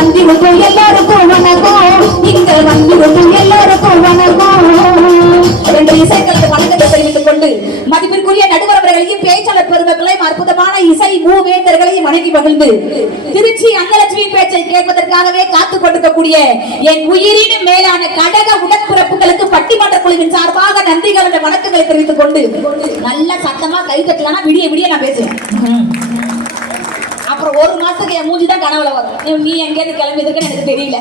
வந்திருக்கும் எல்லாருக்கும் வணக்கம், இங்க வந்திருக்கும் எல்லாருக்கும் வணக்கம். ரெண்டு இசைக்களத்தை வணக்கத்தை தெரிவித்துக் கொண்டு மதிப்பிற்குரிய நடுவர் அவர்களையும் பேச்சாளர் பெருமக்களையும் அற்புதமான இசை மூவேந்தர்களையும் வணங்கி மகிழ்ந்து திருச்சி அன்னலட்சுமியின் பேச்சை கேட்பதற்காகவே காத்துக் கொண்டிருக்கக்கூடிய என் உயிரின் மேலான கடக உடற்பிறப்புகளுக்கு பட்டிமன்ற குழுவின் சார்பாக நன்றிகள் என்ற வணக்கங்களை தெரிவித்துக் கொண்டு நல்ல சத்தமா கை தட்டலாம். விடிய விடிய நான் பேசுவேன். அப்புறம் ஒரு மாசத்துக்கு என் மூஞ்சிதான் கனவுல வரும். நீ எங்கேருந்து கிளம்பியதுக்குன்னு எனக்கு தெரியல.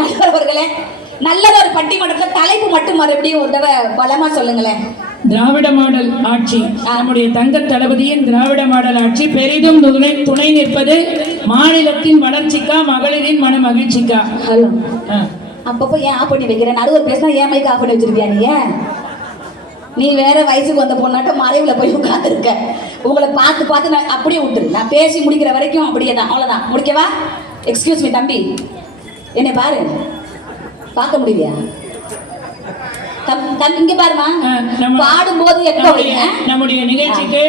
நல்லவர்களே, நல்லதொரு பட்டிமன்றத்துல தலைப்பு மட்டும் மறுபடியும் ஒரு தடவை பலமா சொல்லுங்களேன். திராவிட மாடல் ஆட்சி, நம்முடைய தங்க தளபதியின் திராவிட மாடல் ஆட்சி பெரிதும் துணை நிற்பது மாநிலத்தின் வளர்ச்சிக்கா மகளிரின் மன மகிழ்ச்சிக்கா? அப்பப்போ ஏன் ஆஃப் பண்ணி வைக்கிறேன்? நடுவர் பேசினா ஏன் மைக்கு ஆஃப் பண்ணி வச்சிருக்கியா? நீ வேற வயசுக்கு வந்த பொண்ணாட்ட மறைவுல போய் உட்காந்துருக்க. உங்களை பார்த்து பார்த்து நான் அப்படியே விட்டுரு. நான் பேசி முடிக்கிற வரைக்கும் அப்படியே தான். அவ்வளோதான். முடிக்கவா? எக்ஸ்கியூஸ் மீ தம்பி, என்னை பாரு. பார்க்க முடியலையா? இங்க பாருமா, பாடும்போது நம்முடைய நிகழ்ச்சிக்கு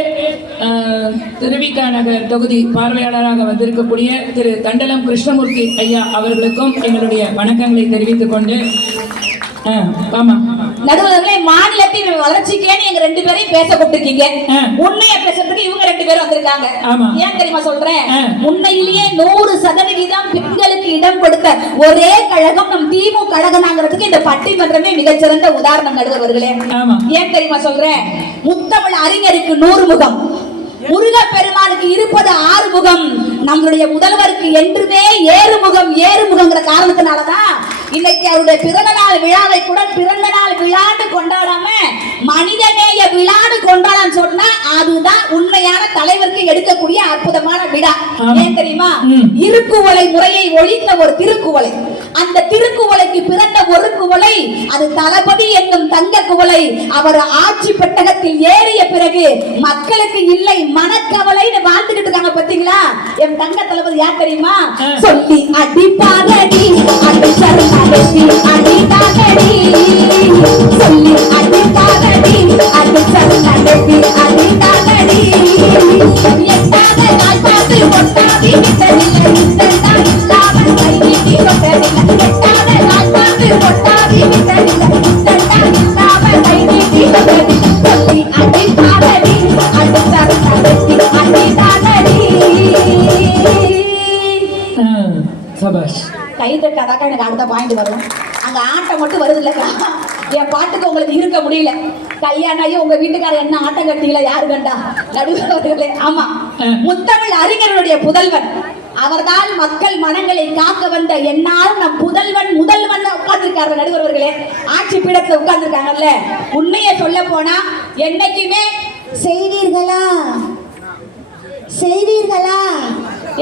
திருவிக நகர் தொகுதி பார்வையாளராக வந்திருக்கக்கூடிய திரு தண்டலம் கிருஷ்ணமூர்த்தி ஐயா அவர்களுக்கும் எங்களுடைய வணக்கங்களை தெரிவித்துக் கொண்டு நடுவர்களே, மாநிலத்தின் வளர்ச்சிக்கே நீங்க ரெண்டு பேரையும் பேச கூப்பிட்டுருக்கீங்க. உண்மையை பேசுறதுக்கு இவங்க ரெண்டு பேரும் வந்திருக்காங்க. ஏன் தெரியுமா சொல்றேன்? உண்மையிலேயே 100% பெண்களுக்கு இடம் கொடுத்த ஒரே கழகம் நம் திமுக கழகம்ங்கிறதுக்கு இந்த பட்டிமன்றமே மிகச்சிறந்த உதாரணம் நடுவர்களே. ஏன் தெரியுமா சொல்றேன்? முத்தமிழ் அறிஞருக்கு 100 முகம், முருகப்பெருமானுக்கு இருப்பது 6 முகம், நம்மளுடைய முதல்வருக்கு என்றுமே 7 முகம். 7 முகங்கிற காரணத்தினாலதான் இன்னைக்கு அவருடைய பிறந்த நாள் விழாவை கூட பிறந்த நாள் விழான்னு கொண்டாடாம மனிதநேய விழான்னு கொண்டாடான்னு சொன்னா அதுதான் உண்மையான தலைவருக்கு எடுக்கக்கூடிய அற்புதமான விழா. ஏன் தெரியுமா? இருக்குவளை முறையை ஒழித்த ஒரு திருக்குவளை. அந்த திருக்குவளைக்கு பிறந்த ஒரு குவளை அது தளபதி என்னும் தங்க குவளை. அவர் ஆட்சி பெட்டகத்தில் ஏறிய பிறகு மக்களுக்கு இல்லை மனக்கவலைன்னு வாழ்ந்துகிட்டு இருக்காங்க. பாத்தீங்களா? என் தங்க தளபதி யார் தெரியுமா? சொல்லி அடிப்பாகடி அடிச்சருந்தாகடி அடிதாகடி, சொல்லி அடிப்பாகடி அடிச்சருந்தாகடி அடிதாகடி, எட்டாத நாள் பார்த்து ஒட்டாதி விட்டதில்லை இத்தனை இல்லாமல் கைவிட்டி கொண்டதில்லை, எட்டாத நாள் பார்த்து ஒட்டாதி விட்டதில்லை இத்தனை இல்லாமல் கைவிட்டி கொண்டதில்லை, சொல்லி அடிப்பாகடி அடிச்சருந்தாகடி அடிதாகடி. சபாஷ். கை தட்டாதாக்கா எனக்கு அடுத்த பாயிண்ட் வரும். அங்க ஆட்டம் மட்டும் வருது இல்லக்கா. என் பாட்டுக்கு உங்களுக்கு இருக்க முடியல. கல்யாணம் உங்க வீட்டுக்காரர் என்ன ஆட்டம் கட்டிங்களா? யாரு கண்டா? நடுவர்களே, ஆமா, முத்தமிழ் அறிஞருடைய புதல்வன் அவர்தான் மக்கள் மனங்களை காக்க வந்த என்னால் நம் புதல்வன் முதல்வன் உட்கார்ந்துருக்காரு. நடுவர்களே, ஆட்சி பீடத்துல உட்கார்ந்துருக்காங்கல்ல. உண்மையை சொல்ல போனா என்னைக்குமே செய்வீர்களா செய்வீர்களா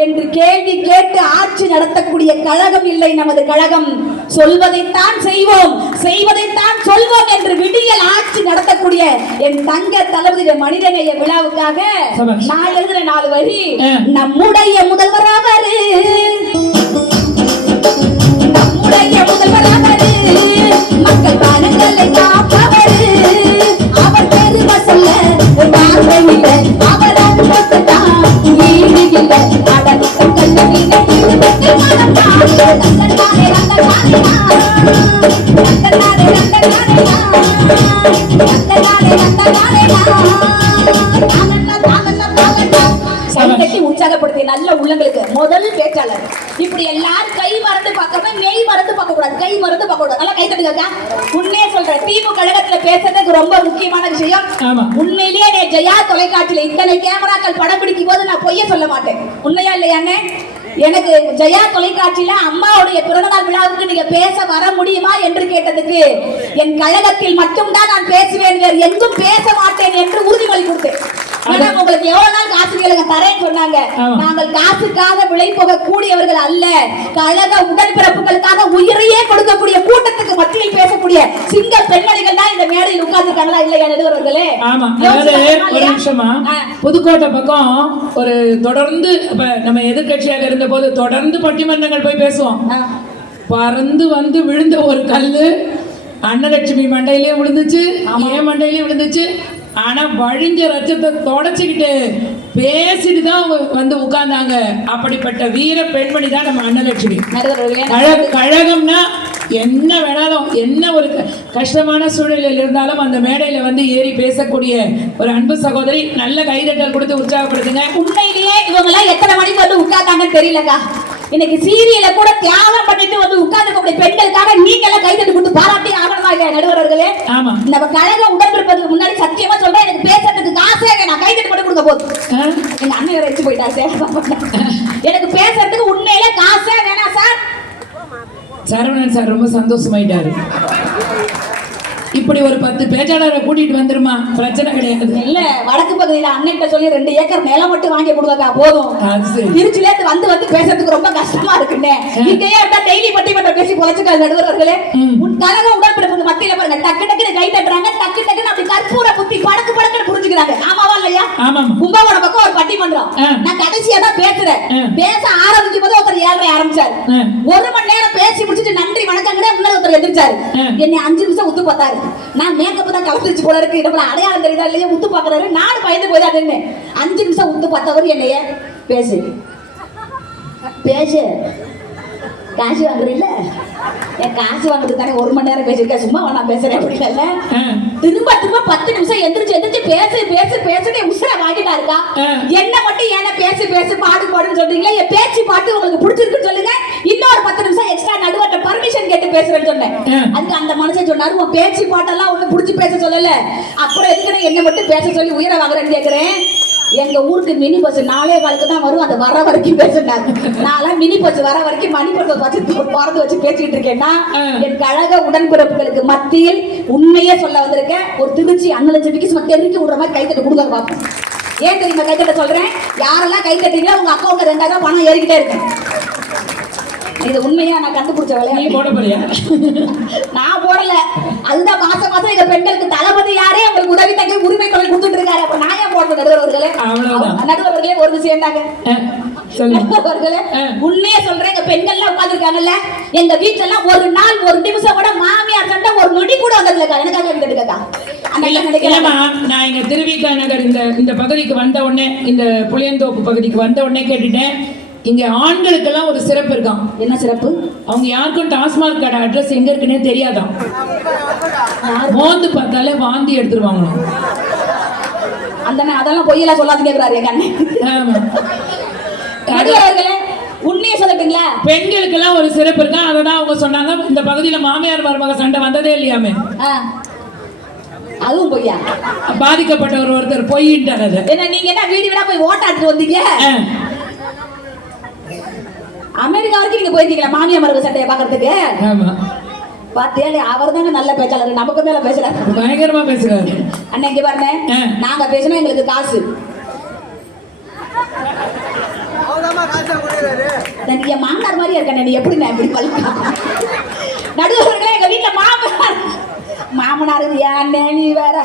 என்று கேள்வி கேட்டு ஆட்சி நடத்தக்கூடிய கழகம் இல்லை நமது கழகம். சொல்வதைத்தான் செய்வோம், செய்வதைத்தான் சொல்வோம் என்று விடியல் ஆட்சி நடத்தக்கூடிய என் தங்க தளபதி மனிதநேய விழாவுக்காக நான் எழுதுற 4 வரி. நம்முடைய முதல்வராவாரு, நம்முடைய முதல்வராவாரு, மக்கள் பணங்களை காப்பவரு, அவர் பெரும சொல்ல ஒரு பார்வை இல்லை, அவர் அன்புதான் ஈடு இல்லை. உற்சாகப்படுத்திய நல்ல உள்ளங்களுக்கு முதல் பேச்சாளர். இப்படி எல்லாரும் கை மறந்து பார்க்காம மெய் மறந்து பார்க்க கூடாது, கை மறந்து பார்க்க கூடாது. நல்லா கை தட்டுங்க. உண்மையே சொல்றேன், திமுக கழகத்துல பேசுறதுக்கு ரொம்ப முக்கியமான விஷயம். உண்மையிலேயே ஜெயா தொலைக்காட்சியில இத்தனை கேமராக்கள் படம் பிடிக்கும் போது நான் பொய்ய சொல்ல மாட்டேன். உண்மையா இல்லையானே? எனக்கு ஜெயா தொலைக்காட்சியில அம்மாவுடைய பிறந்தநாள் விழாவுக்கு நீங்க பேச வர முடியுமா என்று கேட்டதுக்கு என் கழகத்தில் மட்டும்தான் நான் பேசுவேன், வேறு எங்கும் பேச மாட்டேன் என்று உறுதிமொழி கொடுத்தேன். உங்களுக்கு எவ்வளவு நாள் காசு கேளுங்க தரேன்னு சொன்னாங்க. நாங்கள் காசுக்காக விலை போக கூடியவர்கள் அல்ல. கழக உடன்பிறப்புகளுக்காக உயிரையே கொடுக்கக்கூடிய கூட்டத்துக்கு மத்தியில் பேசக்கூடிய சிங்க பெண்மணிகள் தான் இந்த மேடையில் உட்கார்ந்துருக்காங்களா இல்லையா நடுவர்களே? ஒரு நிமிஷமா, புதுக்கோட்டை பக்கம் ஒரு தொடர்ந்து நம்ம எதிர்கட்சியாக இருந்த போது தொடர்ந்து பட்டிமன்றங்கள் போய் பேசுவோம். பறந்து வந்து விழுந்த ஒரு கல்லு அன்னலட்சுமி மண்டையிலேயே விழுந்துச்சு, என் மண்டையிலேயே விழுந்துச்சு. ஆனா வழிஞ்ச ரத்தத்தை தொடச்சுக்கிட்டு பேசிட்டு தான் அவங்க வந்து உட்கார்ந்தாங்க. அப்படிப்பட்ட வீர பெண்மணி தான் நம்ம அன்னலட்சுமி. நடுவர்களே, கழகம்னா என்ன வேணாலும், என்ன ஒரு கஷ்டமான சூழ்நிலையில் இருந்தாலும் அந்த மேடையில வந்து ஏறி பேசக்கூடிய ஒரு அன்பு சகோதரி. நல்ல கைதட்டல் கொடுத்து உற்சாகப்படுத்துங்க. உண்மையிலேயே இவங்க எல்லாம் எத்தனை மணிக்கு வந்து உட்கார்ந்தாங்கன்னு தெரியலக்கா. இன்னைக்கு சீரியல கூட தியாகம் பண்ணிட்டு வந்து உட்கார்ந்து பெண்களுக்காக நீங்க எல்லாம் கைதட்டி கொடுத்து பாராட்டி ஆகணுமா இல்லையா நடுவர்களே? ஆமா. நம்ம கழகம் உடன்பிறப்பதுக்கு முன்னாடி சத்தியமா சொல்றேன், எனக்கு பேசுறதுக்கு காசே நான் கைதட்டி மட்டும் கொடுக்க போதும். எங்க அண்ணன் வேற வச்சு போயிட்டாரு சேவை. எனக்கு பேசுறதுக்கு உண்மையிலே காசே வேணாம் சார். சரவணன் சார் ரொம்ப சந்தோஷமாயிட்டாரு. இப்படி ஒரு 10 பேச்சாளரை கூட்டிட்டு வந்துருமா, பிரச்சனை கிடையாது. இல்ல, வடக்கு பகுதியில அண்ணன் சொல்லி 2 ஏக்கர் நிலம் மட்டும் வாங்கி கொடுக்கா போதும். திருச்சியில வந்து வந்து பேசுறதுக்கு ரொம்ப கஷ்டமா இருக்குன்னு இங்கேயே டெய்லி பட்டிமன்றம் பேசி பொழைச்சுக்காது நடுவர்களே. கழக உடன்பிறப்புக்கு மத்தியில பாருங்க, டக்கு டக்குன்னு கை தட்டுறாங்க, டக்கு டக்குன்னு அப்படி கற்பூர புத்தி படக்கு படக்குன்னு புரிஞ்சுக்கிறாங்க. ஆமாவா இல்லையா? கும்பகோணம் பக்கம் ஒரு பட்டிமன்றம், நான் கடைசியா தான் பேசுறேன். பேச ஆரம்பிக்கும் போது ஒருத்தர் 7:30 ஆரம்பிச்சாரு. 1 மணி நேரம் பேசி முடிச்சுட்டு நன்றி வணக்கங்கிற முன்னாடி ஒருத்தர் எதிர்த்தாரு. என்னை 5 நிமிஷம் உத்து பார்த்தாரு. நான் மேக்கப் தான் கலந்துச்சு போல இருக்கு, நம்மள அடையாளம் தெரியுதா இல்லையா உத்து பாக்குறாரு. நானும் பயந்து போயிடாதுன்னு 5 நிமிஷம் உத்து பார்த்தவர் என்னைய பேசு பேசு காசு வாங்குறீல்ல, என் காசு வாங்குறது தானே 1 மணி நேரம் பேசிருக்கேன், சும்மா நான் பேசுறேன் அப்படிங்கல. திரும்ப திரும்ப 10 நிமிஷம் எந்திரிச்சு எந்திரிச்சு பேசு பேசு பேசுன்னு உசுர வாங்கிட்டா இருக்கா. என்ன மட்டும் ஏன்னா பேசு பேசு பாடு பாடுன்னு சொல்றீங்களா? என் பேச்சு பாட்டு உங்களுக்கு பிடிச்சிருக்குன்னு சொல்லுங்க, இன்னொரு 10 நிமிஷம் எக்ஸ்ட்ரா நடுவர்கிட்ட பர்மிஷன் கேட்டு பேசுறேன்னு சொன்னேன். அதுக்கு அந்த மனுஷன் சொன்னாரு, உன் பேச்சு பாட்டெல்லாம் ஒண்ணு பிடிச்சி பேச சொல்லல, அப்புறம் எதுக்கு என்ன மட்டும் பேச சொல்லி உயிரை வாங்குறேன்னு கேக்குறேன். எங்க ஊருக்கு மினி பஸ் 4:15 தான் வரும், அது வர வரைக்கும் பேசுனாங்க. நான் மினி பஸ் வர வரைக்கும் மணி பஸ் வச்சு பிறந்து வச்சு பேசிட்டு இருக்கேன்னா என் கழக உடன்பிறப்புகளுக்கு மத்தியில் உண்மையே சொல்ல வந்திருக்கேன். ஒரு திருச்சி அன்னலட்சுமிக்கு சும்மா தெரிவிக்க விடுற மாதிரி கைத்தட்டு கொடுக்க பார்ப்போம். ஏன் தெரியுமா கைத்தட்ட சொல்றேன்? யாரெல்லாம் கைத்தட்டீங்களோ உங்க அக்கௌண்ட்ல 2000 பணம் ஏறிக்கிட்டே இருக்கு. இது உண்மையா நான் கண்டுபிடிச்ச வேலையா? போட போறியா? நான் போடல, அதுதான் மாசம் மாசம் எங்க பெண்களுக்கு தளபதி யாரே உங்களுக்கு உதவி தங்க உரிமை தொகை கொடுத்துட்டு இருக்காரு. அப்ப நான் ஏன் போடுறது? நடுவர்களே, நடுவர்களே ஒரு விஷயம் தாங்க நடுவர்களே, உண்மையே சொல்றேன். எங்க பெண்கள் எல்லாம் உட்கார்ந்து இருக்காங்கல்ல, எங்க வீட்டுல எல்லாம் ஒரு நாள் ஒரு நிமிஷம் கூட மாமியார் சண்டை ஒரு நொடி கூட வந்ததுல எனக்காக கேட்டுக்கா. நான் இங்க திருவிக நகர் இந்த பகுதிக்கு வந்த உடனே, இந்த புளியந்தோப்பு பகுதிக்கு வந்த உடனே கேட்டுட்டேன், இங்க ஆண்களுக்கெல்லாம் ஒரு சிறப்பு இருக்கான். என்ன சிறப்பு? அவங்க யாருக்கும் டாஸ்மாக் கடை அட்ரஸ் எங்க இருக்குன்னே தெரியாதான். மோந்து பார்த்தாலே வாந்தி எடுத்துருவாங்க. அந்த அதெல்லாம் பொய்யெல்லாம் சொல்லாது கேக்குறாரு எங்க அண்ணன். உண்மையை சொல்லட்டுங்களா? பெண்களுக்கு எல்லாம் ஒரு சிறப்பு இருக்கா, அதான் அவங்க சொன்னாங்க. இந்த பகுதியில மாமியார் மருமக சண்டை வந்ததே இல்லையாமே. அதுவும் பொய்யா? பாதிக்கப்பட்ட ஒருத்தர் பொய்யிட்டார். அது என்ன, நீங்க என்ன வீடு வீடா போய் ஓட்டாட்டு வந்தீங்க? அமெரிக்கா வரைக்கும் நீங்க போயிருக்கீங்களா மாமியார் மருமக சண்டையை பாக்குறதுக்கு? பாத்தியா, அவர் தாங்க நல்ல பேச்சாளர், நமக்கு மேல பேசுறாரு, பயங்கரமா பேசுறாரு. அன்னைக்கு பாருங்க, நாங்க பேசினா எங்களுக்கு காசு நீங்க மாமனார் மாதிரி இருக்க, நீ எப்படி நான் எப்படி பல்கா நடுவர்களே. எங்க வீட்டுல மாமனார் ஏன் நீ வேற,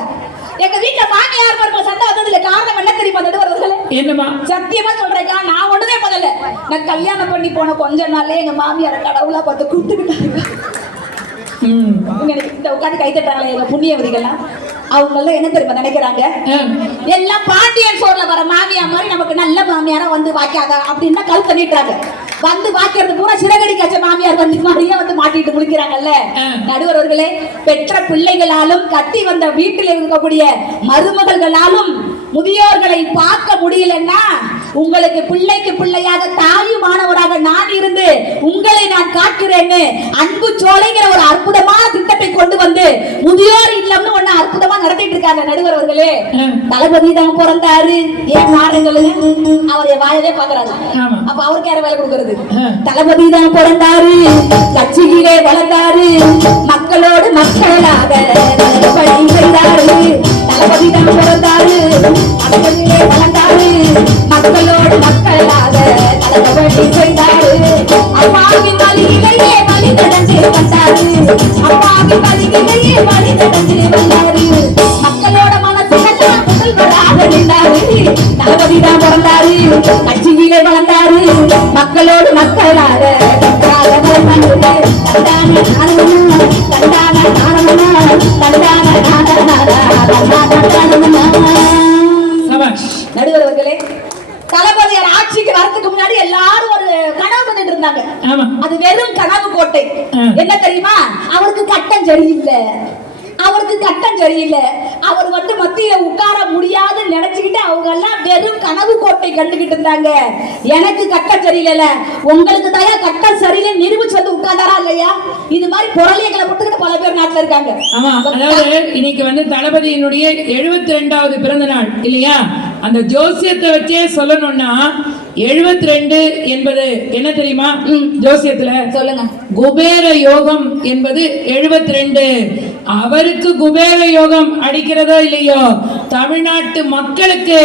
எங்க வீட்டுல மாமியார் மருமக சண்டை வந்ததுல காரணம் என்ன தெரியுமா நடுவர்களே? என்னமா? சத்தியமா சொல்றேன், நான் ஒண்ணுமே பண்ணல. நான் கல்யாணம் பண்ணி போன கொஞ்ச நாள்ல எங்க மாமியார் கடவுளா பார்த்து கூப்பிட்டுக்கிட்டாங்க. இந்த உட்காந்து கை தட்டாங்களே எங்க புண்ணியவதிகள்லாம், அவங்க எல்லாம் என்ன தெரியுமா நினைக்கிறாங்க? எல்லாம் பாண்டியன் சோர்ல வர மாமியார் மாதிரி நமக்கு நல்ல மாமியாரா வந்து வாக்காத அப்படின்னா கழுத்து நீட்டுறாங்க. வந்து வாக்கிறது பூரா சிறகடி கச்ச மாமியார் வந்து மாதிரியே வந்து மாட்டிட்டு முடிக்கிறாங்கல்ல. நடுவர்களே, பெற்ற பிள்ளைகளாலும் கட்டி வந்த வீட்டில் இருக்கக்கூடிய மருமகள்களாலும் முதியோர்களை பார்க்க முடியலன்னா, உங்களுக்கு பிள்ளைக்கு பிள்ளையாக தாயுமானவராக நான் இருந்து உங்களை நான் காக்கிறேன்னு அன்பு சோலைங்கிற ஒரு அற்புதமான திட்டத்தை கொண்டு வந்து முதியோர் இல்லம்னு ஒண்ணு அற்புதமா நடத்திட்டு இருக்காங்க. நடுவர்களே, தளபதி தான் பிறந்தாரு, ஏன் மாறுங்களு அவரை வாயவே பாக்குறாரு. அப்ப அவருக்கு யார வேலை கொடுக்கறது? தளபதி தான் பிறந்தாரு, கட்சியிலே வளர்ந்தாரு, மக்களோடு மக்களாக பணி செய்தாரு. தளபதி தான் பிறந்தாரு, கட்சியிலே வளர்ந்தாரு, மக்களோடு மக்களாக பணி செய்தாரு. அப்பாவின் வழியிலேயே வழி நடந்து வந்தாரு, அப்பாவின் வழியிலேயே வழி நடந்து வந்தாரு. மக்களோட மனசுக்கெல்லாம் முதல்வராக நின்றாரு. தளபதி தான் பிறந்தாரு, கட்சியிலே வளர்ந்தாரு, மக்களோடு மக்களாக நடுவர்களே, தளபதியார் ஆட்சிக்கு வரதுக்கு முன்னாடி எல்லாரும் ஒரு கனவு பண்ணிட்டு இருந்தாங்க. அது வெறும் கனவு கோட்டை. என்ன தெரியுமா? அவருக்கு கட்டம் சரியில்லை, அவருக்கு கட்டம் சரியில்லை, அவர் வந்து மத்தியில உட்கார முடியாதுன்னு நினைச்சுக்கிட்டு அவங்க எல்லாம் வெறும் கனவு கோட்டை கண்டுகிட்டு இருந்தாங்க. எனக்கு கட்டம் சரியில்லை, உங்களுக்கு தயா கட்டம் சரியில்லை நிரூபிச்சு வந்து உட்கார்ந்தாரா இல்லையா? இது மாதிரி பொருளியங்களை போட்டுக்கிட்டு பல பேர் நாட்டுல இருக்காங்க. ஆமா, அதாவது இன்னைக்கு வந்து தளபதியினுடைய 72வது பிறந்த நாள் இல்லையா? அந்த ஜோசியத்தை வச்சே சொல்லணும்னா 72 என்பது என்ன தெரியுமா? ஜோசியத்துல சொல்லுங்க. குபேர யோகம் என்பது 72. அவருக்கு குபேர யோகம் அடிக்கிறதோ இல்லையோ, தமிழ்நாட்டு மக்களுக்கு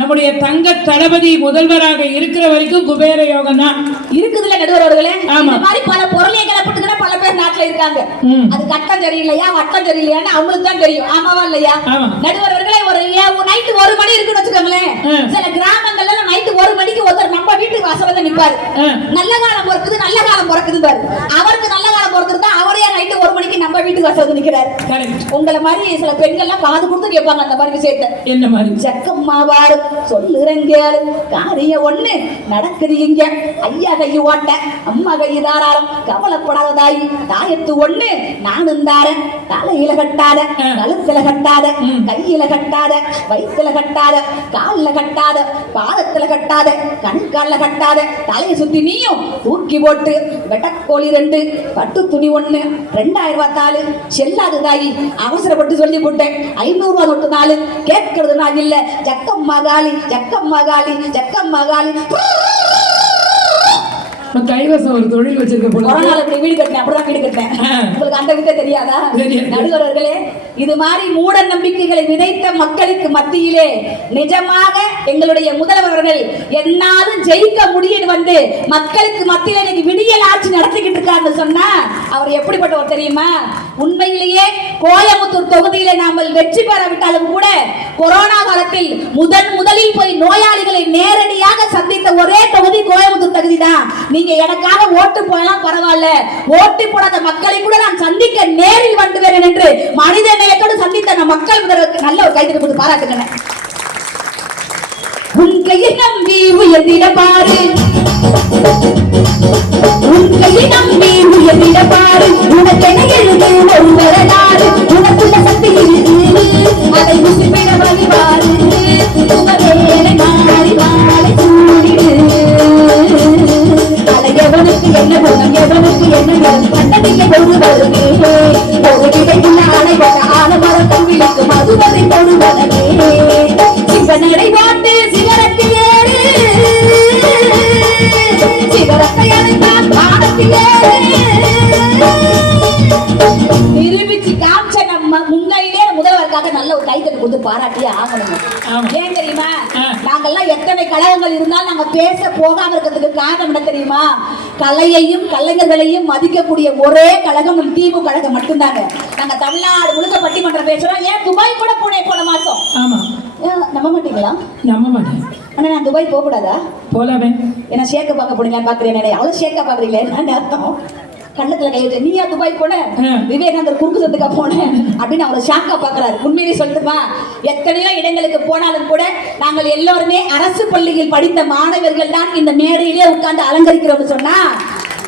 நம்முடைய தங்க தளபதி முதல்வராக இருக்கிற வரைக்கும் குபேர யோகம் தான் இருக்குதுல்ல நடுவர் அவர்களே. இந்த மாதிரி பல பொருளியங்களை போட்டுக்கிட்டு பல பேர் நாட்டுல இருக்காங்க. அது கட்டம் சரியில்லையா வட்டம் சரியில்லையான்னு அவங்களுக்கு தான் தெரியும். ஆமாவா இல்லையா? நடுவர் அவர்களே, ஒரு நைட்டு 1 மணி இருக்குன்னு வச்சுக்கோங்களேன். சில கிராமங்கள்ல நைட்டு 1 மணிக்கு ஒருத்தர் நம்ம வீட்டுக்கு வாசல்ல நிப்பாரு. நல்ல காலம் பிறக்குது, நல்ல காலம் பிறக்குது பாரு. அவருக்கு நல்ல காலம் பிறக்குதுன்னா அவரே நைட்டு 1 மணிக்கு நம்ம வீட்டுக்கு வாசல்ல நிக்கிறாரு. உங்களை மாதிரி சில பெண்கள்லாம் காது கொடுத்து கேட்பாங்க அந்த மாதிரி விஷயத்த. என்ன மாதிரி? சக்கம்மாவாரு சொல்லுறங்க காரியம் ஒண்ணு நடக்குறீங்க, ஐயா கையை ஓட்ட அம்மா கையை தாராளம், கவலைப்படாத தாய் தாயத்து ஒண்ணு நானும் தாரேன். தலையில கட்டாத, கழுத்துல கட்டாத, கையில கட்டாத, வயிற்றுல கட்டாத, காலில் கட்டாத, பாதத்துல கட்டாத, கண்கால கட்டாத, தலையை சுத்தி நீயும் தூக்கி போட்டு வெட்டக்கோழி 2, பட்டு துணி 1, 2000 ரூபாய் தாளு செல்லாது தாயி. அவசரப்பட்டு சொல்லி போட்டேன். 500 ரூபாய் நோட்டு 4 கேட்கறது நான் இல்ல. ஜக்கம் மகாலி, ஜக்கம் மகாலி, ஜக்கம் மகாலி. கைவசம் ஒரு தொழில் வச்சிருக்க போல. கொரோனால இப்படி வீடு கட்டினேன், அப்படிதான் வீடு கட்டினேன். உங்களுக்கு அந்த வித்தை தெரியாதா? நடுவர்களே, இது மாதிரி மூட நம்பிக்கைகளை விதைத்த மக்களுக்கு மத்தியிலே நிஜமாக எங்களுடைய முதல்வர்கள் என்னாலும் ஜெயிக்க முடியும் வந்து மக்களுக்கு மத்தியில இன்னைக்கு விடியல் ஆட்சி நடத்திக்கிட்டு இருக்காங்க சொன்னா அவர் எப்படிப்பட்டவர் தெரியுமா? உண்மையிலேயே கோயம்புத்தூர் தொகுதியில நாமல் வெற்றி பெறாவிட்டாலும் கூட கொரோனா காலத்தில் முதலில் போய் நோயாளிகளை நேரடியாக சந்தித்த ஒரே தொகுதி கோயம்புத்தூர் தொகுதி தான். நீங்க எனக்காக ஓட்டு போயலாம் பரவாயில்ல, ஓட்டு போடாத மக்களை கூட நான் சந்திக்க நேரில் வந்துவேன் என்று மனித நேயத்தோடு சந்தித்த மக்கள் நல்ல ஒரு கைது கொடுத்து பாராட்டுங்க. உன் கையை நம்பி உயர்ந்திட பாரு, உன் கையை நம்பி உயர்ந்திட பாரு, உனக்கென எழுது ஒரு வரலாறு, உனக்குள்ள சக்தி இருக்கு அதை உசிப்பிட வழிபாரு, உமவேலை மாறி வாழை சூடிடு. எவனுக்கு என்ன குணம், எவனுக்கு என்ன கரும் கண்டதில்லை ஒருவருமே, ஒரு விதைக்குள்ள அனைவர ஆலமரம் தம்பிலுக்கு மதுவதை தொடுவதே, சிவனடை பாட்டு சிகரத்தில் ஏறு, சிகரத்தை அடைந்தான் பாடத்தில் ஏறு. நிரூபிச்சு காமிச்ச நம்ம முன்னையிலே முதல்வருக்காக நல்ல ஒரு கைத்தட்டு கொடுத்து பாராட்டியே ஆகணும். ஏன் தெரியுமா? நாங்கெல்லாம் எத்தனை கழகங்கள் இருந்தாலும் நாங்க பேச போகாம இருக்கிறதுக்கு காரணம் என்ன தெரியுமா? கலையையும் கலைஞர்களையும் மதிக்கக்கூடிய ஒரே கழகம் திமுக கழகம் மட்டும்தாங்க. நாங்க தமிழ்நாடு முழுக்க பட்டிமன்றம் பேசுறோம். ஏன் துபாய் கூட போனேன் போன மாசம். ஆமா, நம்ப மாட்டீங்களா? நம்ப மாட்டேன். ஆனா நான் துபாய் போக கூடாதா? போலாமே. ஏன்னா ஷேக்க பார்க்க போனீங்களான்னு பாக்குறேன். அவ்வளவு ஷேக்கா பாக்குறீங்களே என்ன அர்த்தம்? கண்ணத்துல கை வச்சு நீயா துபாய் போன, விவேகானந்தர் குறுக்கு சத்துக்கா போன அப்படின்னு அவரை ஷாக்கா பாக்குறாரு. உண்மையிலே சொல்லட்டுமா, எத்தனையோ இடங்களுக்கு போனாலும் கூட நாங்கள் எல்லோருமே அரசு பள்ளியில் படித்த மாணவர்கள் தான் இந்த மேடையிலே உட்கார்ந்து அலங்கரிக்கிறோம்னு சொன்னா,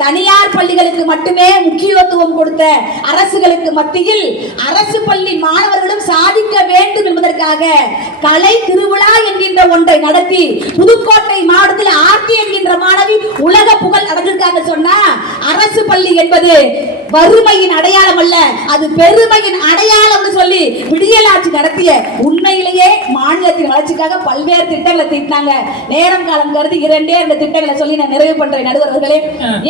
தனியார் பள்ளிகளுக்கு மட்டுமே முக்கியத்துவம் கொடுத்த அரசுகளுக்கு மத்தியில் அரசு பள்ளி மாணவர்களும் சாதிக்க வேண்டும் என்பதற்காக கலை திருவிழா என்கின்ற ஒன்றை நடத்தி புதுக்கோட்டை மாவட்டத்தில் ஆர்த்தி என்கின்ற மாணவி உலக புகழ் அடைஞ்சிருக்காங்க. சொன்னா அரசு பள்ளி என்பது வறுமையின் அடையாளம் அல்ல, அது பெருமையின் அடையாளம் சொல்லி விடியலாட்சி நடத்திய உண்மையிலேயே மாநிலத்தின் வளர்ச்சிக்காக பல்வேறு திட்டங்களை தீட்டினாங்க. நேரம் காலம் கருதி 2 திட்டங்களை சொல்லி நான் நிறைவு பண்றேன் நடுவர்களே.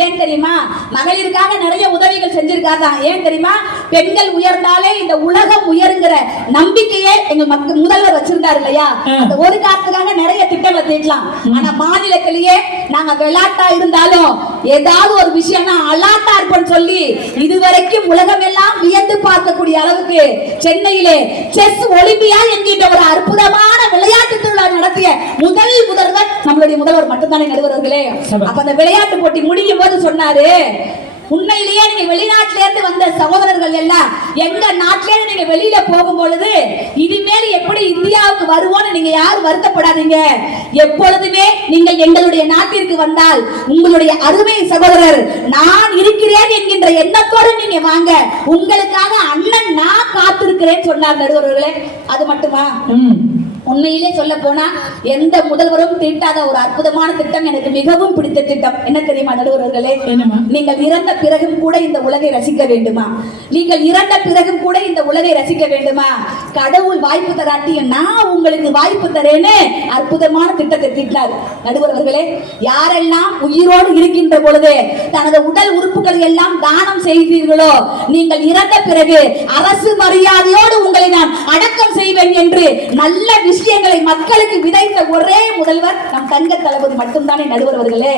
ஏன் தெரியுமா? மகளிருக்காக நிறைய உதவிகள் செஞ்சிருக்காங்க. ஏன் தெரியுமா? பெண்கள் உயர்ந்தாலே இந்த உலகம் உயருங்கிற நம்பிக்கையே எங்க முதல்வர் வச்சிருந்தாரு இல்லையா? அந்த ஒரு காரணத்துக்காக நிறைய திட்டங்களை தீட்டலாம். ஆனா மாநிலத்திலேயே நாங்க விளையாட்டா இருந்தாலும் ஏதாவது ஒரு விஷயம்னா அலாட்டா இருப்போம்னு சொல்லி இதுவரைக்கும் உலகம் எல்லாம் வியந்து பார்க்கக்கூடிய அளவுக்கு சென்னையிலே செஸ் ஒலிம்பியா என்கின்ற ஒரு அற்புதமான விளையாட்டு திருவிழா நடத்திய முதல்வர் நம்மளுடைய முதல்வர் மட்டும்தானே நடுவர்களே. அப்ப அந்த விளையாட்டு போட்டி முடியும் போது சொன்னாரு, உண்மையிலேயே நீங்க வெளிநாட்டில இருந்து வந்த சகோதரர்கள் எல்லாம் எங்க நாட்டில இருந்து நீங்க வெளியில போகும் பொழுது இனிமேல் எப்படி இந்தியாவுக்கு வருவோம்னு நீங்க யாரும் வருத்தப்படாதீங்க. எப்பொழுதுமே நீங்கள் எங்களுடைய நாட்டிற்கு வந்தால் உங்களுடைய அருமை சகோதரர் நான் இருக்கிறேன் என்கின்ற எண்ணத்தோடு நீங்க வாங்க, உங்களுக்காக அண்ணன் நான் காத்திருக்கிறேன் சொன்னார் நடுவர்களே. அது மட்டுமா? உண்மையிலே சொல்ல போனா எந்த முதல்வரும் தீட்டாத ஒரு அற்புதமான திட்டம் எனக்கு மிகவும் பிடித்த திட்டம் என்ன தெரியுமா நடுவர்களே? நீங்கள் இறந்த பிறகும் கூட இந்த உலகை ரசிக்க வேண்டுமா? நீங்கள் இறந்த பிறகும் கூட இந்த உலகை ரசிக்க வேண்டுமா? கடவுள் வாய்ப்பு தராட்டியும் நான் உங்களுக்கு வாய்ப்பு தரேன்னு அற்புதமான திட்டத்தை தீட்டினார் நடுவர்களே. யாரெல்லாம் உயிரோடு இருக்கின்ற பொழுது தனது உடல் உறுப்புகளை எல்லாம் தானம் செய்தீர்களோ நீங்கள் இறந்த பிறகு அரசு மரியாதையோடு உங்களை நான் அடக்கம் செய்வேன் என்று நல்ல விஷயங்களை மக்களுக்கு விதைத்த ஒரே முதல்வர் நம் தங்க தளபதி மட்டும்தானே நடுவர்களே.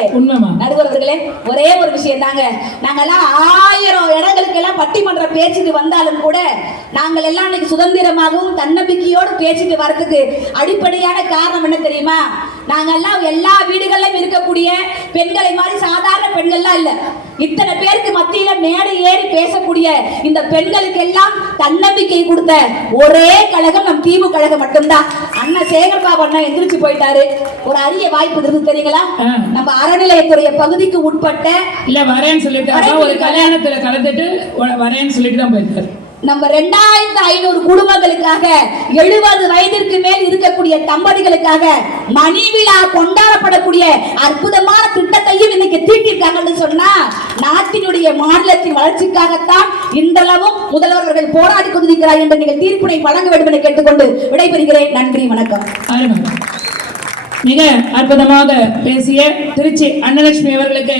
நடுவர்களே ஒரே ஒரு விஷயம் தாங்க, நாங்கெல்லாம் 1000 இடங்களுக்கு எல்லாம் பட்டிமன்ற பேச்சுக்கு வந்தாலும் கூட நாங்கள் எல்லாம் இன்னைக்கு சுதந்திரமாகவும் தன்னம்பிக்கையோடு பேசிட்டு வரதுக்கு அடிப்படையான காரணம் என்ன தெரியுமா? நாங்கெல்லாம் எல்லா வீடுகளிலும் இருக்கக்கூடிய பெண்களை மாதிரி சாதாரண பெண்கள்லாம் இல்ல. இத்தனை பேருக்கு மத்தியில மேடை ஏறி பேசக்கூடிய இந்த பெண்களுக்கு எல்லாம் தன்னம்பிக்கை கொடுத்த ஒரே கழகம் நம் திமுக கழகம் மட்டும்தான். அண்ணா சேகர் பாபு அண்ணா எந்திரிச்சு போயிட்டாரு. ஒரு அரிய வாய்ப்பு இருக்கு தெரியுங்களா? நம்ம அறநிலையத்துறை பகுதிக்கு உட்பட்ட இல்ல வரேன்னு சொல்லிட்டு ஒரு கல்யாணத்துல கலந்துட்டு வரேன்னு சொல்லிட்டு தான் போயிருக்காரு. நம்ம 2500 குடும்பங்களுக்காக 70 வயதிற்கு மேல் இருக்கக்கூடிய தம்பதிகளுக்காக மணி விழா கொண்டாடப்படக்கூடிய அற்புதமான திட்டத்தையும் இன்னைக்கு தீட்டிருக்காங்கன்னு சொன்னா நாட்டினுடைய மாநிலத்தின் வளர்ச்சிக்காகத்தான் இன்றளவும் முதல்வர்கள் போராடி கொண்டிருக்கிறார் என்று நீங்கள் தீர்ப்பினை வழங்க வேண்டும் என கேட்டுக்கொண்டு விடைபெறுகிறேன். நன்றி, வணக்கம். மிக அற்புதமாக பேசிய திருச்சி அன்னலட்சுமி அவர்களுக்கு